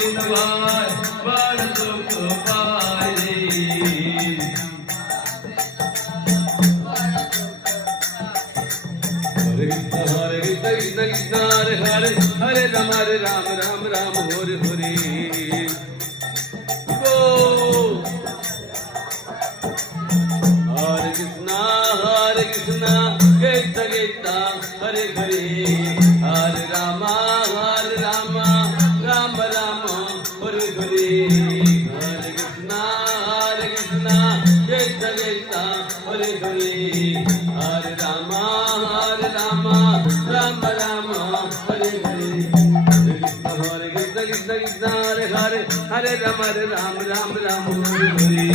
দিন ভাই বড় দুঃখ পাই রে। हरे कृष्ण कृष्ण कृष्ण हरे हरे हरे राम राम राम हरे हरे गो हरे कृष्ण कृष्ण कृष्ण हरे हरे हरे राम राम राम हरे हरे हरे कृष्ण कृष्ण कृष्ण हरे हरे हरे राम राम राम हरे हरे हरे कृष्ण कृष्ण कृष्ण हरे हरे हरे राम राम राम हरे हरे